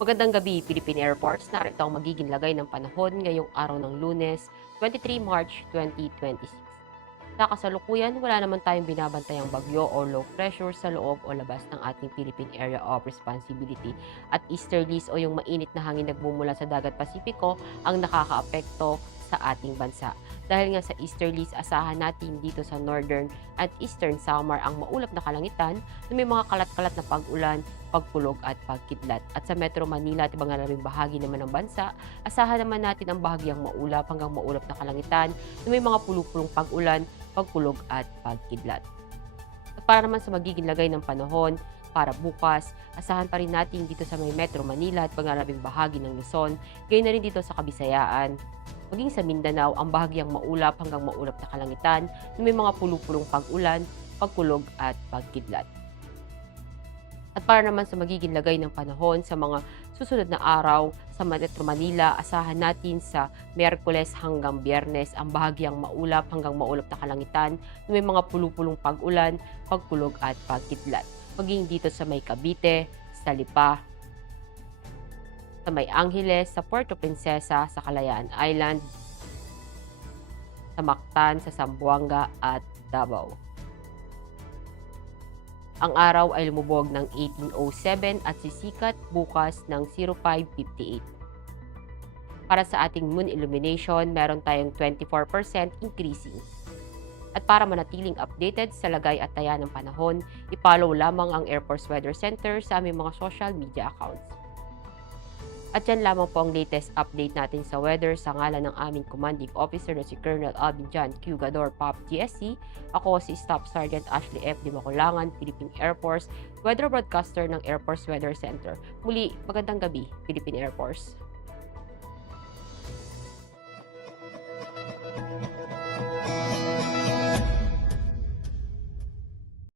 Magandang gabi, Philippine Air Force. Narito ang magiging lagay ng panahon ngayong araw ng Lunes, 23 March 2026. Sa kasalukuyan, wala naman tayong binabantayang bagyo o low pressure sa loob o labas ng ating Philippine Area of Responsibility at easterlies o yung mainit na hangin nagmumula sa dagat Pasipiko ang nakakaapekto sa ating bansa. Dahil nga sa easterlies, asahan natin dito sa northern at eastern Samar ang maulap na kalangitan na may mga kalat-kalat na pag-ulan, pagkulog at pagkidlat. At sa Metro Manila at ibang maraming bahagi naman ng bansa, asahan naman natin ang bahagyang maulap hanggang maulap na kalangitan na may mga pulupulong pag-ulan, pagkulog at pagkidlat. At para naman sa magiging lagay ng panahon, para bukas, asahan pa rin natin dito sa may Metro Manila at pangarabing bahagi ng Luzon, gayon na rin dito sa Kabisayaan, maging sa Mindanao ang bahagyang maulap hanggang maulap na kalangitan na may mga pulupulong pag-ulan, pagkulog at pagkidlat. At para naman sa magiging lagay ng panahon sa mga susunod na araw sa Metro Manila, asahan natin sa Miyerkules hanggang Biyernes ang bahagyang maulap hanggang maulap na kalangitan na may mga pulupulong pag-ulan, pagkulog at pagkidlat. Maging dito sa may Cavite, sa Lipa, sa may Angeles, sa Puerto Princesa, sa Kalayaan Island, sa Mactan, sa Zamboanga at Davao. Ang araw ay lumubog ng 18:07 at sisikat bukas ng 05:58. Para sa ating moon illumination, meron tayong 24% increasing. At para manatiling updated sa lagay at taya ng panahon, i-follow lamang ang Air Force Weather Center sa aming mga social media accounts. At yan lamang po ang latest update natin sa weather sa ngalan ng aming commanding officer na si Colonel Alvin John Q. Gador, POP GSC. Ako si Staff Sergeant Ashley F. Di Maculangan, Philippine Air Force, weather broadcaster ng Air Force Weather Center. Muli, magandang gabi, Philippine Air Force.